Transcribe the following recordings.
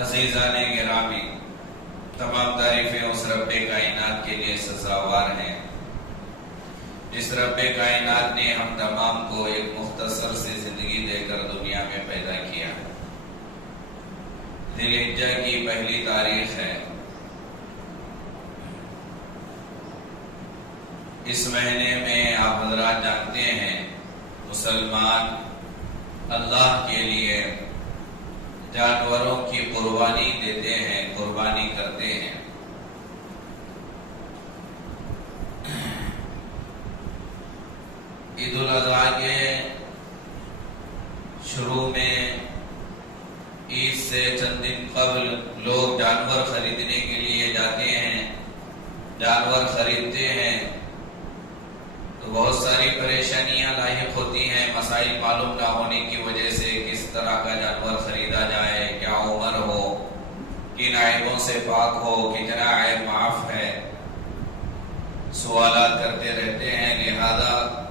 عزیزان گرامی، تمام تعریفیں اس رب کائنات کے لیے سزاوار ہیں جس رب کائنات نے ہم تمام کو ایک مختصر سی زندگی دے کر دنیا میں پیدا کیا۔ ذی الحجہ کی پہلی تاریخ ہے۔ اس مہینے میں آپ حضرات جانتے ہیں مسلمان اللہ کے لیے جانوروں کی قربانی دیتے ہیں، قربانی کرتے ہیں۔ عید الاضحیٰ کے شروع میں عید سے چند دن قبل لوگ جانور خریدنے کے لیے جاتے ہیں، جانور خریدتے ہیں تو بہت ساری پریشانیاں لاحق ہوتی ہیں، مسائل معلوم نہ ہونے کی وجہ سے کس طرح کا جانور خریدا جائے، کیا عمر ہو، کن عیبوں سے پاک ہو، کتنا عیب معاف ہے، سوالات کرتے رہتے ہیں۔ لہذا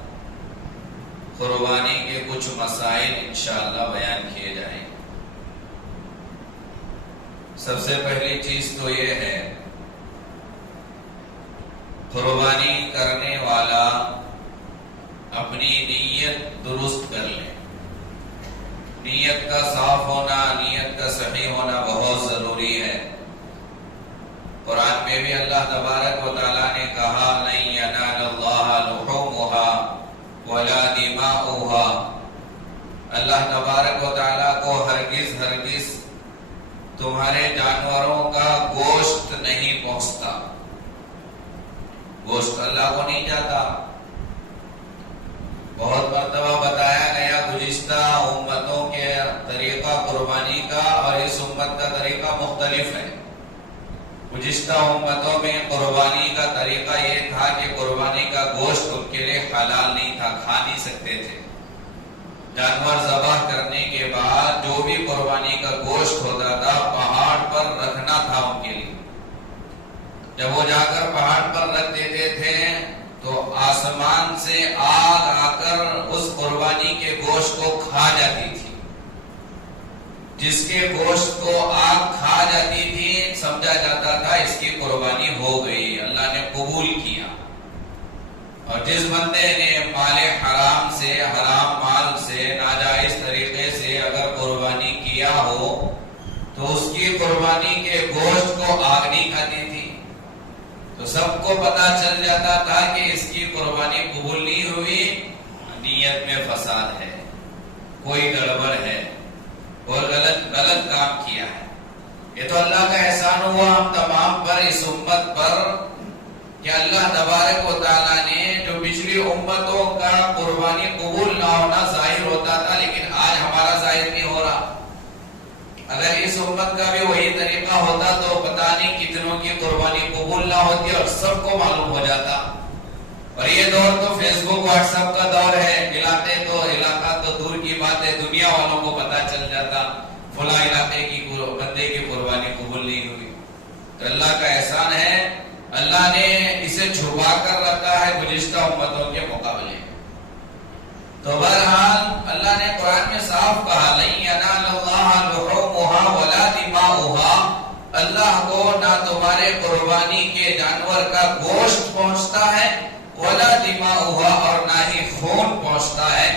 قربانی کے کچھ مسائل انشاءاللہ بیان کیے جائیں۔ سب سے پہلی چیز تو یہ ہے، قربانی کرنے والا اپنی نیت درست کر لے۔ نیت کا صاف ہونا، نیت کا صحیح ہونا بہت ضروری ہے۔ قرآن میں بھی اللہ تبارک و تعالیٰ نے کہا لَن يَنَالَ اللَّهَ لُحُومُهَا وَلَا دِمَاؤُهَا، اللہ تبارک و تعالیٰ کو ہرگز تمہارے جانوروں کا گوشت نہیں پہنچتا۔ گوشت اللہ کو نہیں جاتا۔ بہت مرتبہ بتایا گیا گزشتہ امتوں کے طریقہ قربانی کا اور اس امت کا طریقہ مختلف ہے۔ گزشتہ امتوں میں قربانی کا طریقہ یہ تھا کہ قربانی کا گوشت ان کے لیے حلال نہیں تھا، کھا نہیں سکتے تھے۔ جانور ذبح کرنے کے بعد جو بھی قربانی کا گوشت ہوتا تھا پہاڑ پر رکھنا تھا ان کے لیے۔ جب وہ جا کر پہاڑ پر رکھ دیتے تھے تو آسمان سے آگ آ کر اس قربانی کے گوشت کو کھا جاتی تھی۔ جس کے گوشت کو آگ کھا جاتی تھی سمجھا جاتا تھا اس کی قربانی ہو گئی، اللہ نے قبول کیا۔ اور جس بندے نے مال حرام سے، حرام مال سے، ناجائز طریقے سے اگر قربانی کیا ہو تو اس کی قربانی کے گوشت کو آگ نہیں کھاتی تھی، تو سب کو پتا چل جاتا تھا کہ اس کی قربانی قبول نہیں ہوئی، نیت میں فساد ہے، کوئی گڑبڑ ہے اور غلط کام کیا ہے۔ یہ تو اللہ کا احسان ہوا ہم تمام پر، اس امت پر، کہ اللہ تبارک و تعالیٰ نے جو پچھلی امتوں کا قربانی قبول نہ ہونا ظاہر ہوتا تھا لیکن آج ہمارا ظاہر نہیں ہو رہا۔ اگر اس امت کا بھی وہی طریقہ ہوتا تو پتہ نہیں کتنوں کی قربانی قبول نہ ہوتی اور سب کو معلوم ہو جاتا۔ اور یہ دور تو فیس بک واٹس ایپ کا دور ہے، علاقہ تو دور کی بات ہے، دنیا والوں کو پتہ چل جاتا فلاں علاقے کی بندے کی قربانی قبول نہیں ہوئی۔ تو اللہ کا احسان ہے، اللہ نے اسے چھپا کر رکھا ہے گزشتہ امتوں کے مقابلے۔ تو بہرحال اللہ نے قرآن میں صاف کہا لَن يَنَالَ اللَّهَ لُحُومُهَا وَلَا دِمَاؤُهَا، اللہ کو نہ تمہارے قربانی کے جانور کا گوشت پہنچتا ہے وَلَا دِمَاؤُهَا، اور نہ ہی خون پہنچتا ہے۔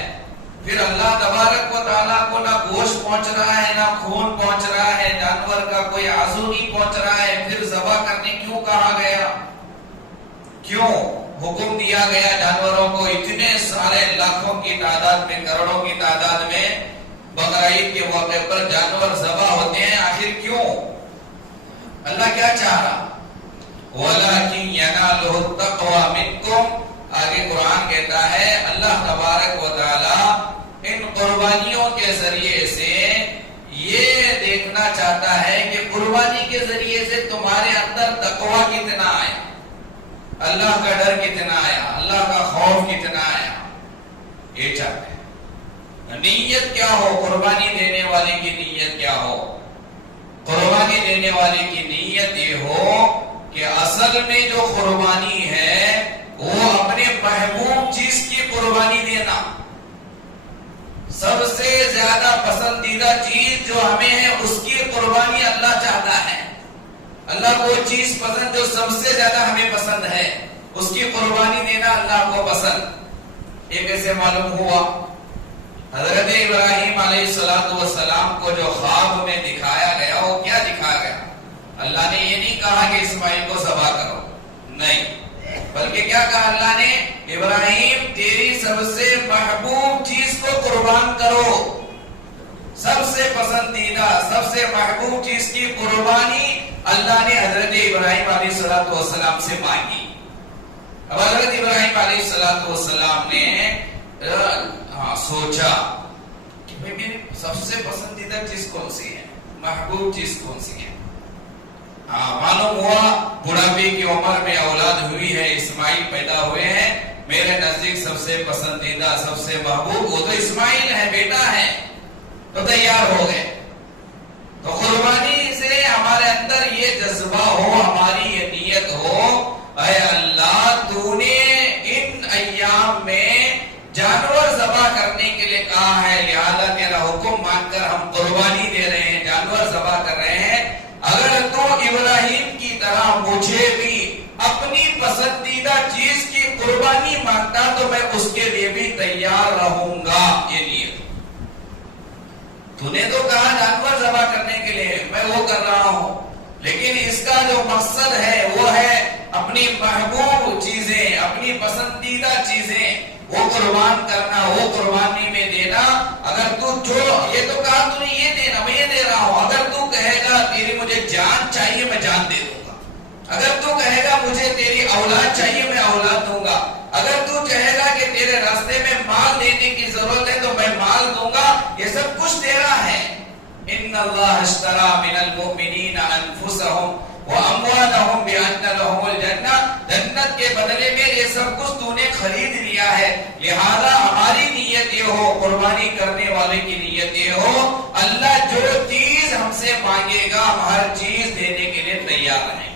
پھر اللہ تبارک و تعالیٰ کو نہ گوشت پہنچ رہا ہے نہ خون پہنچ رہا ہے، جانور کا کوئی عضو نہیں پہنچ رہا ہے، پھر ذبح کرنے کیوں کہا گیا؟ کیوں حکم دیا گیا جانوروں کو؟ اتنے سارے لاکھوں کی تعداد میں، کروڑوں کی تعداد میں بقرعید کے موقع پر جانور ذبح ہوتے ہیں، آخر کیوں؟ اللہ کیا چاہ رہا؟ وَلَكِنْ يَنَالُهُ التَّقْوَى مِنْكُمْ، آگے قرآن کہتا ہے اللہ تبارک و تعالی ان قربانیوں کے ذریعے سے یہ دیکھنا چاہتا ہے کہ قربانی کے ذریعے سے تمہارے اندر تقوی کتنا آیا، اللہ کا ڈر کتنا آیا، اللہ کا خوف کتنا آیا، یہ چاہتے ہیں۔ نیت کیا ہو؟ قربانی دینے والے کی نیت کیا ہو؟ قربانی دینے والے کی نیت یہ ہو کہ اصل میں جو قربانی ہے وہ اپنے محبوب چیز کی قربانی دینا، سب سے زیادہ پسندیدہ چیز جو ہمیں ہے اس کی قربانی قربانی اللہ چاہتا ہے. اللہ کو چیز پسند جو سب سے زیادہ ہمیں پسند ہے اس کی قربانی دینا اللہ کو پسند. ایک ایسے معلوم ہوا حضرت ابراہیم علیہ السلام کو جو خواب میں دکھایا گیا وہ کیا دکھایا گیا؟ اللہ نے یہ نہیں کہا کہ اسماعیل کو ذبح کرو، نہیں، بلکہ کیا کہا اللہ نے؟ ابراہیم تیری سب سے محبوب چیز کو قربان کرو. سب سے پسندیدہ سب سے محبوب چیز کی قربانی اللہ نے حضرت ابراہیم علیہ السلام سے مانگی. اب حضرت ابراہیم علیہ السلام نے سوچا کہ میری سب سے پسندیدہ چیز کون سی ہے، محبوب چیز کون سی ہے. معلوم ہوا بڑھاپے کی عمر میں اولاد ہوئی ہے، اسماعیل پیدا ہوئے ہیں، میرے نزدیک سب سے پسندیدہ سب سے محبوب وہ تو اسماعیل ہے، بیٹا ہے. تو تیار ہو گئے. تو قربانی سے ہمارے اندر یہ جذبہ ہو، ہماری یہ نیت ہو، اے اللہ تو نے ان ایام میں جانور ذبح کرنے کے لیے کہا ہے، لہذا تیرا حکم مان کر ہم قربانی دے رہے ہیں، جانور ذبح کر رہے ہیں. اگر تو ابراہیم کی طرح مجھے بھی اپنی پسندیدہ چیز کی قربانی مانگتا تو میں اس کے لیے بھی تیار رہوں گا. یہ نیت تو نے تو کہا جانور ذبح کرنے کے لیے، میں وہ کر رہا ہوں، لیکن اس کا جو مقصد ہے وہ ہے اپنی محبوب چیزیں، اپنی پسندیدہ چیزیں وہ قربان کرنا، وہ قربانی میں دینا. اگر تو جو یہ تو کہا تو نے یہ دینا، میں یہ دے رہا ہوں. اگر تو کہے گا تیری مجھے جان چاہیے میں جان دے دوں گا. اگر تو کہے گا مجھے تیری اولاد چاہیے میں اولاد دوں گا. اگر تو کہے گا کہ تیرے راستے میں مال دینے کی ضرورت ہے تو میں مال دوں گا. یہ سب کچھ تیرا ہے. ان اللہ اشترى من المؤمنین انفسهم واموالهم بان لهم الجنہ. جنت کے بدلے میں یہ سب کچھ تو نے خرید لیا ہے. لہذا ہماری نیت یہ ہو، قربانی کرنے والے کی نیت یہ ہو، اللہ جو چیز ہم سے مانگے گا ہم ہر چیز دینے کے لیے تیار ہیں.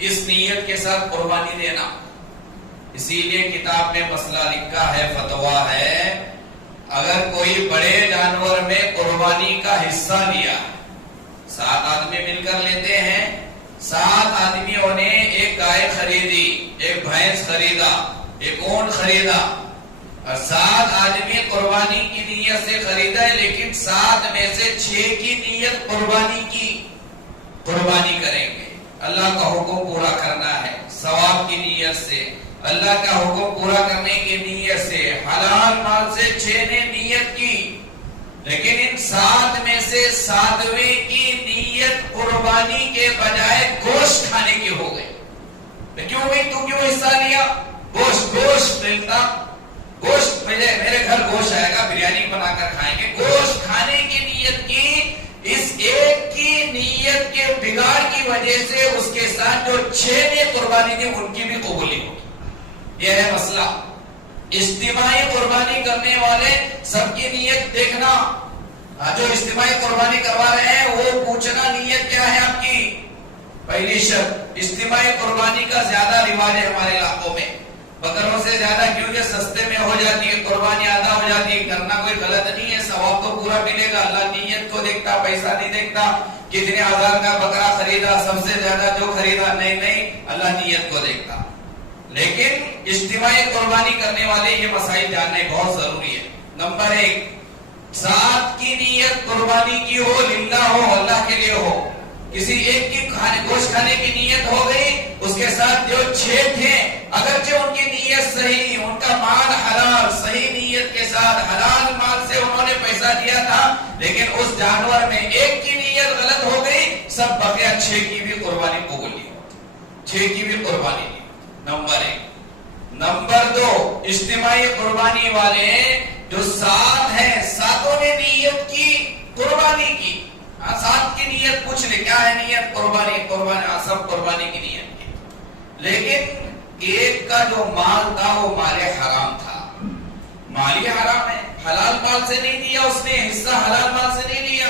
اس نیت کے ساتھ قربانی دینا. اسی لیے کتاب میں مسئلہ لکھا ہے، فتویٰ ہے، اگر کوئی بڑے جانور میں قربانی کا حصہ لیا، 7 آدمی مل کر لیتے ہیں، 7 آدمیوں نے ایک گائے خریدی، ایک بھینس خریدا، ایک اونٹ خریدا، اور 7 آدمی قربانی کی نیت سے خریدا ہے، لیکن 7 میں سے 6 کی نیت قربانی کی، قربانی کریں گے. اللہ کا حکم پورا کرنا ہے ثواب کی نیت سے، اللہ کا حکم پورا کرنے کی نیت سے، حلال مال سے 6 نے نیت کی، لیکن ان 7 میں سے 7ویں کی نیت قربانی کے بجائے گوشت کھانے کی ہو گئی. کیوں بھائی تو کیوں حصہ لیا؟ گوشت ملتا، گوشت میرے گھر گوشت آئے گا، بریانی بنا کر کھائیں گے. گوشت کھانے کی نیت کی، اس ایک کی نیت کے بگاڑ کی وجہ سے اس کے ساتھ جو 6 نے قربانی دی ان کی بھی قبولی ہوگی. یہ ہے مسئلہ. اجتماعی قربانی کرنے والے سب کی نیت دیکھنا. جو اجتماعی قربانی کروا رہے ہیں وہ پوچھنا نیت کیا ہے آپ کی. پہلی شرط، اجتماعی قربانی کا زیادہ رواج ہے ہمارے علاقوں میں، بکروں سے زیادہ، کیونکہ سستے میں ہو جاتی ہے، قربانی آدھا ہو جاتی ہے. کرنا کوئی غلط نہیں ہے، ثواب تو پورا ملے گا. اللہ نیت کو دیکھتا، پیسہ نہیں دیکھتا. کتنے ہزار کا بکرا خریدا، سب سے زیادہ جو خریدا، نہیں، اللہ نیت کو دیکھتا. لیکن اجتماعی قربانی کرنے والے یہ مسائل جاننے بہت ضروری ہے. نمبر 1، 7 کی نیت قربانی کی ہو، للہ ہو، اللہ کے لیے ہو. کسی ایک کی گوشت کھانے کی نیت ہو گئی، اس کے ساتھ جو 6 تھے اگرچہ ان کی نیت صحیح، ان کا مال حلال، صحیح نیت کے ساتھ حلال مال سے انہوں نے پیسہ دیا تھا، لیکن اس جانور میں ایک کی نیت غلط ہو گئی، سب بقیہ 6 کی بھی قربانی قبول نہیں ہوتی، 6 کی بھی قربانی نہیں. نمبر 1. نمبر 2، اجتماعی قربانی والے جو 7 ہیں، 7 نے نیت کی قربانی کی. 7 کی نیت پوچھ لے کیا ہے نیت؟ قربانی. سب قربانی کی نیت کی، لیکن ایک کا جو مال تھا وہ مال حرام تھا. مال حرام ہے، حلال مال سے نہیں دیا اس نے، حصہ حلال مال سے نہیں لیا،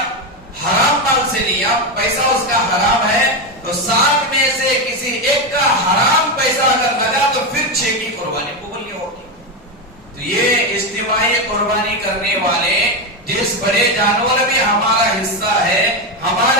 حرام مال سے لیا، پیسہ اس کا حرام ہے. تو 7 میں سے کسی ایک کا حرام پیسہ اگر لگا تو پھر 6 کی قربانی قبول نہیں ہوگی. تو یہ اجتماعی قربانی کرنے والے جس بڑے جانور میں ہمارا حصہ ہے، ہمارے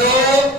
2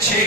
6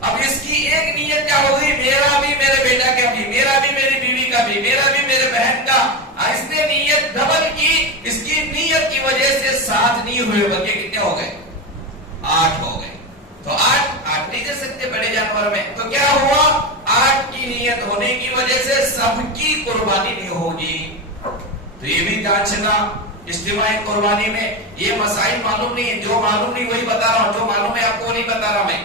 اب اس کی ایک نیت کیا ہوگی؟ میرا بھی میرے بیٹا کا بھی، میرا بھی میری بیوی کا بھی، میرا بھی میرے بہن کا. اس نے نیت ڈبل کی. اس کی نیت کی وجہ سے 7 نہیں ہوئے بلکہ کتنے ہو گئے؟ 8 ہو گئے. تو 8 نہیں دے سکتے بڑے جانور میں. تو کیا ہوا؟ 8 کی نیت ہونے کی وجہ سے سب کی قربانی نہیں ہوگی. تو یہ بھی جانچنا اجتماعی قربانی میں یہ مسائل معلوم نہیں ہے. جو معلوم نہیں وہی بتا رہا ہوں، جو معلوم ہے آپ کو نہیں بتا رہا میں.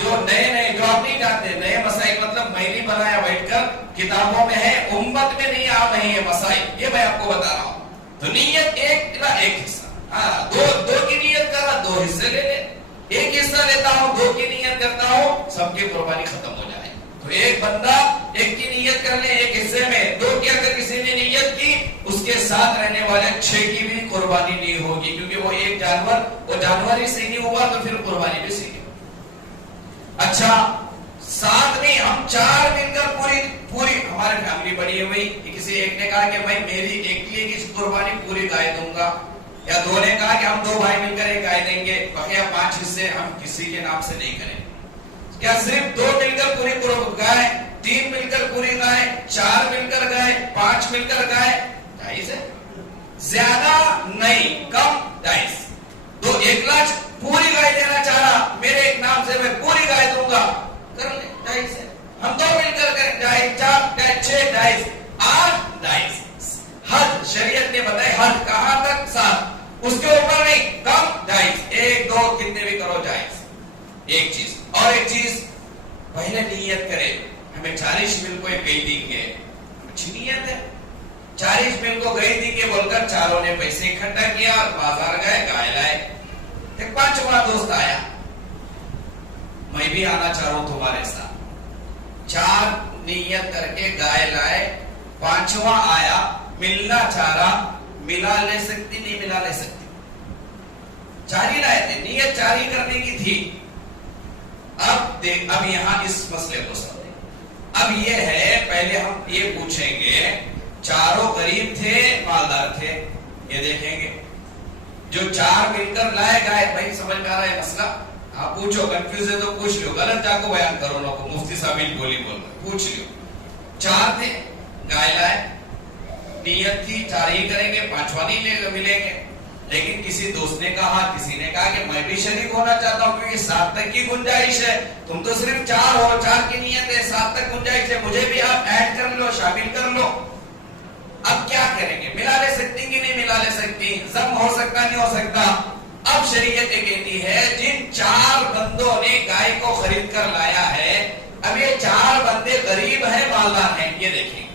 جو نئے جو آپ نہیں جانتے نئے مسائل، مطلب میں نہیں بنایا بیٹھ کر، کتابوں میں ہے، امت میں نہیں آ رہے ہیں مسائل، یہ میں آپ کو بتا رہا ہوں. تو نیت ایک حصہ، دو کی نیت کر رہا 2 حصے لے لے. ایک حصہ لیتا ہوں 2 کی نیت کرتا ہوں، سب کی قربانی ختم ہو جائے. تو ایک بندہ 1 کی نیت کر لے ایک حصے میں، 2 کی اگر کسی نے نیت کی اس کے ساتھ رہنے والے 6 کی بھی قربانی نہیں ہوگی، کیونکہ وہ ایک جانور، وہ جانور ہی صحیح نہیں ہوا تو پھر قربانی بھی صحیح. اچھا 7 نہیں، ہم 4 مل کر پوری ہماری فیملی بڑی ہے بھائی. کسی ایک نے کہا کہ بھائی میری ایک کی قربانی پوری گائے دوں گا، یا 2 نے کہا کہ ہم 2 بھائی مل کر ایک گائے دیں گے، بقیہ 5 حصے ہم کسی کے نام سے نہیں کریں. کیا صرف 2 مل کر پوری گائے، 3 مل کر پوری گائے، 4 مل کر گائے، 5 مل کر گائے؟ جائز ہے. زیادہ نہیں، کم جائز. 1 لاکھ پوری گائے دینا چاہ رہا، میرے ایک نام سے میں پوری گائے دوں گا، کر لیں، جائز ہے. ہم 2 مل کر کریں، جائز. 4 جائز، 6 جائز، 8 جائز. حد شریعت نے بتائی، حد کہاں تک؟ 7، اس کے اوپر نہیں، کم جائز. 1 2 کتنے بھی کرو جائز. ایک چیز اور ایک چیز، پہلے نیت کرے ہمیں 40 مل کو ایک گئی دیں گے، اچھی نیت ہے. 40 مل کو گئی دیں گے بول کر چاروں نے پیسے اکٹھا کیا اور بازار گئے، گائے لائے. ایک 5واں دوست آیا، میں بھی آنا چاہ رہا ہوں تمہارے ساتھ. 4 نیت کر کے گائے لائے، 5واں آیا ملنا چاہ رہا، ملا لے سکتی نہیں ملا لے سکتی؟ 4 ہی لائے تھے، نیت 4 ہی کرنے کی تھی. اب یہاں اس مسئلے کو سمجھیں. اب یہ ہے، پہلے ہم یہ پوچھیں گے چاروں غریب تھے مالدار تھے؟ یہ دیکھیں گے. جو 4 مل کر لائے گائے، بھائی سمجھ میں آ رہا ہے مسئلہ؟ آپ پوچھو، کنفیوز ہے تو پوچھ لو، غلط جا کو بیان کرو لوگوں. مفتی صاحب بولی بول رہے، پوچھ لو. 4 تھے، گائے لائے، نیت تھی 4 ہی کریں گے، 5واں نہیں ملیں گے. لیکن کسی دوست نے کہا، کسی نے کہا کہ میں بھی شریک ہونا چاہتا ہوں کیونکہ 7 تک کی گنجائش ہے. تم تو صرف 4 ہو، 4 کی نیت ہے، 7 تک گنجائش ہے، مجھے بھی آپ ایڈ کر لو، شامل کر لو. اب کیا کریں گے؟ ملا لے سکتی کہ نہیں ملا لے سکتی؟ ضم ہو سکتا نہیں ہو سکتا؟ اب شریعت یہ کہتی ہے جن 4 بندوں نے گائے کو خرید کر لایا ہے، اب یہ 4 بندے غریب ہیں مالدار ہیں. یہ دیکھیں،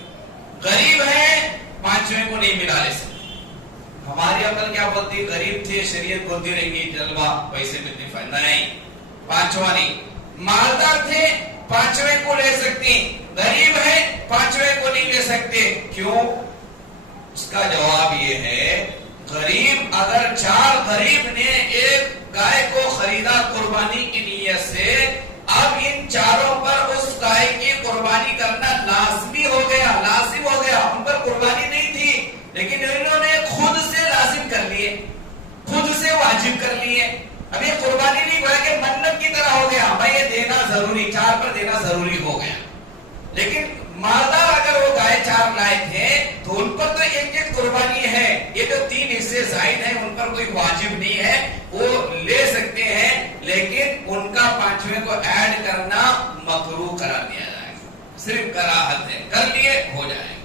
غریب ہیں، 5ویں کو نہیں ملا لے سکتے. ہماری عقل کیا بولتی؟ غریب تھے، شریعت بولتی رہیں گی جلوہ، پیسے ملنے فائدہ نہیں، 5واں نہیں. مالدار تھے، 5ویں کو لے سکتی، غریب ہیں 5ویں کو نہیں لے سکتے. کیوں؟ اس کا جواب یہ ہے، غریب اگر 4 غریب نے ایک گائے کو خریدا قربانی کی نیت سے، اب ان 4 پر اس گائے کی قربانی کرنا لازمی ہو گیا، لازم ہو گیا. ان پر قربانی نہیں تھی لیکن انہوں نے خود سے لازم کر لیے، خود سے واجب کر لیے. اب یہ قربانی نہیں ہوا کہ منت کی طرح ہو گیا، بھائی یہ دینا ضروری، 4 پر دینا ضروری ہو گیا. لیکن مالدار اگر وہ گائے 4 لائے تھے تو ان پر تو ایک قربانی ہے. یہ جو 3 حصے زائد ہیں ان پر کوئی واجب نہیں ہے، وہ لے سکتے ہیں، لیکن ان کا 5ویں کو ایڈ کرنا مکروہ قرار دیا جائے گا. صرف کراہت ہے، کر لیے ہو جائے.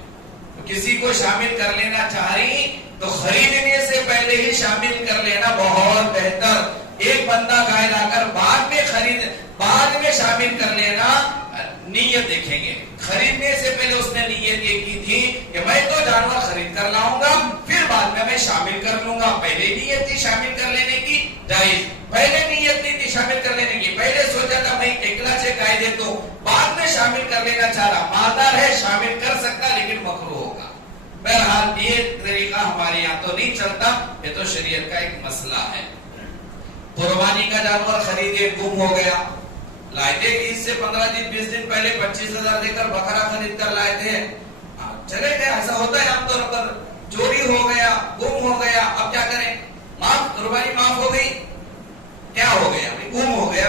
کسی کو شامل کر لینا چاہ رہی تو خریدنے سے پہلے ہی شامل کر لینا بہت بہتر. ایک بندہ گائے لا کر بعد میں شامل کر لینا. نیت دیکھیں گے، خریدنے سے پہلے اس نے نیت یہ کی تھی کہ میں تو جانور خرید کر لاؤں گا، پھر بعد میں شامل کر لوں گا. پہلے نیت تھی شامل کر لینے کی، جائز. پہلے نیت نہیں تھی شامل کر لینے کی، پہلے سوچا تھا میں 1 لاکھ سے گائے دے تو بعد میں شامل کر لینا چاہ رہا. مالدار ہے، شامل کر سکتا لیکن مکروہ ہوگا. بہرحال یہ طریقہ ہمارے یہاں تو نہیں چلتا، یہ تو شریعت کا ایک مسئلہ ہے. قربانی کا جانور خریدے، گم ہو گیا، لائے تھے کہ اس سے 15 دن 20 دن پہلے 25,000 دے کر بکرا خرید کر لائے تھے، چلے گئے. ایسا ہوتا ہے عام طور پر، چوری ہو گیا، گم ہو گیا. اب کیا کریں؟ قربانی معاف ہو گئی. کیا ہو گیا؟ گم ہو گیا،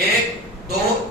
1 2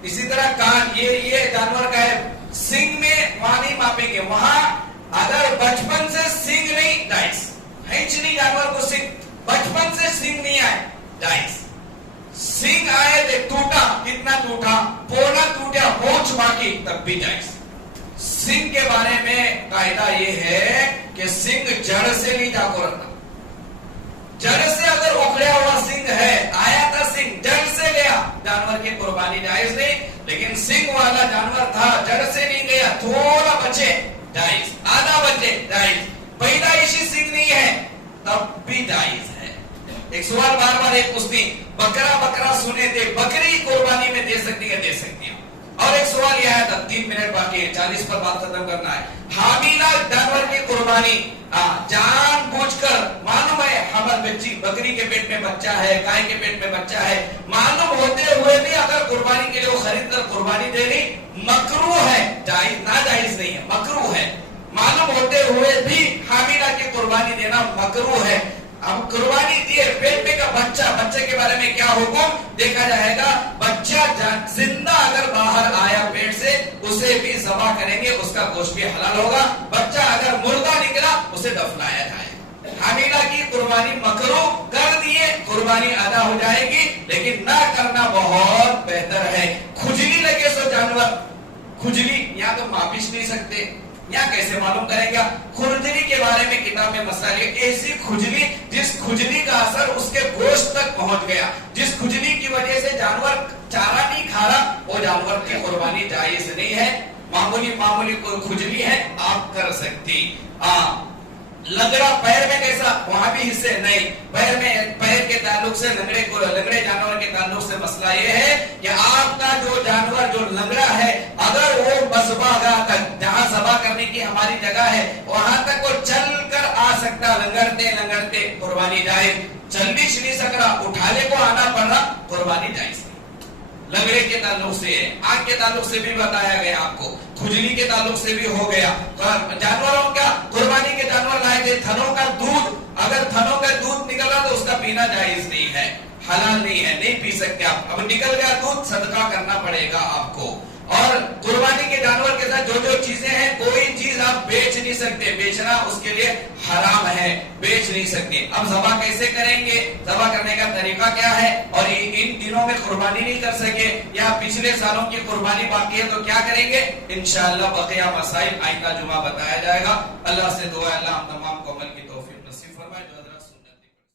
اسی طرح کان، یہ جانور کا ہے، سنگ میں وہاں نہیں ماپیں گے، وہاں اگر بچپن سے سنگ نہیں جائز، ہینچ نہیں جانور کو سنگ، بچپن سے سنگ نہیں آئے جائز، سنگ آئے تو ٹوٹا، کتنا ٹوٹا، پونا ٹوٹا، ہونچ باقی، تب بھی جائز۔ سنگ کے بارے میں قاعدہ یہ ہے کہ سنگ جڑ سے نہیں جا کو رکھنا، جڑ سے اگر اکھڑیا ہوا سنگ ہے، آیا تھا سنگ، جڑ سے گیا، جانور کی قربانی جائز نہیں، لیکن سنگ والا جانور تھا، جڑ سے نہیں گیا، تھوڑا بچے جائز، آدھا بچے جائز، پیدائشی سنگ نہیں ہے تب بھی جائز ہے۔ ایک سوال بار بار ایک پوچھتی، بکرا سنے تھے، بکری قربانی میں دے سکتی ہے؟ دے سکتی ہے۔ اور ایک سوال یہ آیا تھا، 3 منٹ باقی ہے، 40 پر بات ختم کرنا ہے، حاملہ جانور کی قربانی جان بوجھ کر، معلوم ہے حمل بچی، بکری کے پیٹ میں بچہ ہے، گائے کے پیٹ میں بچہ ہے، معلوم ہوتے ہوئے بھی اگر قربانی کے لیے وہ خرید کر قربانی دینی مکروہ ہے، جائز ناجائز نہیں ہے، مکروہ ہے، معلوم ہوتے ہوئے بھی حاملہ کی قربانی دینا مکروہ ہے۔ اب قربانی دیے، پیٹ میں کا بچے کے بارے میں کیا حکم دیکھا جائے گا؟ بچہ زندہ اگر باہر آیا پیٹ سے، اسے بھی ذبح کریں گے، اس کا گوشت بھی حلال ہوگا، بچہ اگر مردہ نکلا اسے دفنایا جائے۔ حاملہ کی قربانی مکروہ، کر دیے قربانی ادا ہو جائے گی، لیکن نہ کرنا بہت بہتر ہے۔ کھجلی لگے سو جانور، کھجلی یا تو ماپش نہیں سکتے، یا کیسے معلوم کریں گا؟ کھجلی کے بارے میں کتاب میں مسائل ہے، ایسی کھجلی جس کھجلی کا اثر اس کے گوشت تک پہنچ گیا، جس کھجلی کی وجہ سے جانور چارہ نہیں کھا رہا، وہ جانور کی قربانی جائز نہیں ہے۔ معمولی کوئی کھجلی ہے آپ کر سکتی۔ لنگڑا پیر میں کیسا؟ وہاں بھی حصے نہیں، پیر کے تعلق سے لنگڑے جانور کے تعلق سے مسئلہ یہ ہے کہ آپ کا جو جانور جو لنگڑا ہے، اگر وہ مذبح گاہ تک، جہاں ذبح کرنے کی ہماری جگہ ہے، وہاں تک وہ چل کر آ سکتا، لنگڑتے قربانی جائز، چل بھی نہیں سک رہا، اٹھانے کو آنا پڑ رہا، قربانی جائز۔ لنگڑے کے تعلق سے، آنکھ کے تعلق سے بھی بتایا گیا آپ کو، کھجلی کے تعلق سے بھی ہو گیا۔ جانوروں کا قربانی کے جانور لائے تھے، تھنوں کا دودھ، اگر تھنوں کا دودھ نکلا تو اس کا پینا جائز نہیں ہے، حلال نہیں ہے، نہیں پی سکتے آپ۔ اب نکل گیا دودھ، صدقہ کرنا پڑے گا آپ کو۔ اور قربانی کے جانور کے ساتھ جو چیزیں ہیں، کوئی چیز آپ بیچ نہیں سکتے، بیچنا اس کے لیے حرام ہے، بیچ نہیں سکتے۔ اب ذبح کیسے کریں گے؟ ذبح کرنے کا طریقہ کیا ہے؟ اور ان دنوں میں قربانی نہیں کر سکے یا پچھلے سالوں کی قربانی باقی ہے تو کیا کریں گے؟ انشاءاللہ بقیہ مسائل آئندہ جمعہ بتایا جائے گا۔ اللہ سے دعا ہے اللہ ہم تمام کو عمل